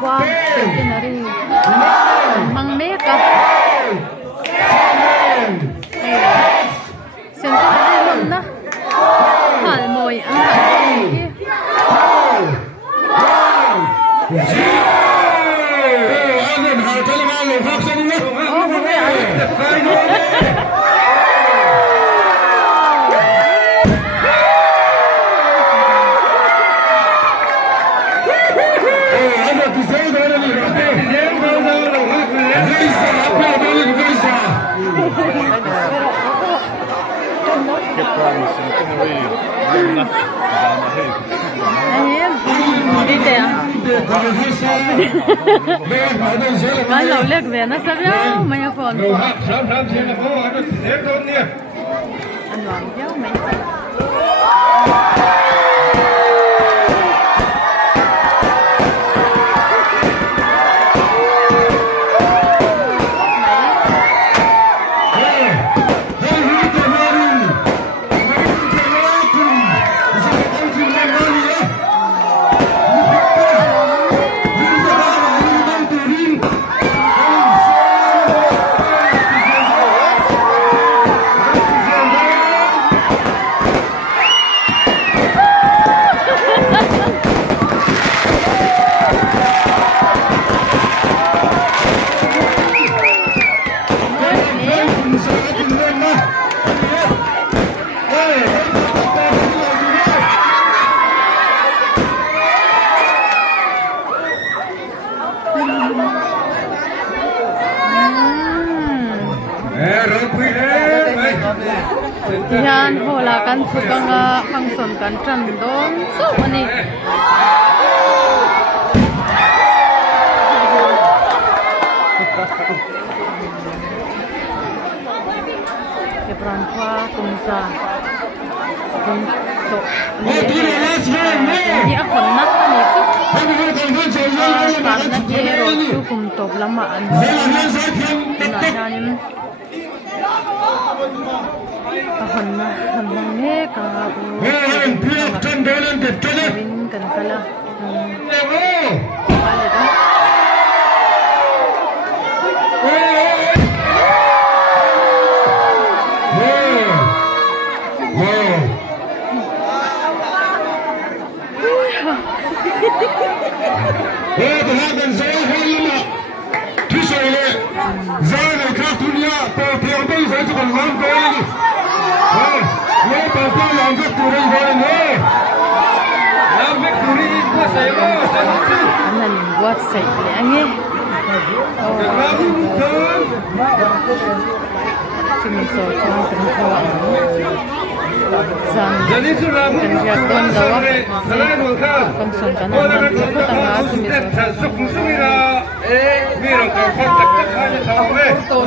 Wow, centenary. Mang meka. Centenary lum na. Hal moy ang hal. Bạn lâu liệt về nó sao biết mày còn anh làm cháu mày yan hola kan sukang function kan tran don so ani ke pranpa kumsa kum to ni akon na ni tu karna ke ro su kum to lama an na janim Hanna ne ka bu win kan kala anh buat sạch lẽ cumi so cuma perempuan zan kerja pun dawah konsum kanan aku tengah cumi so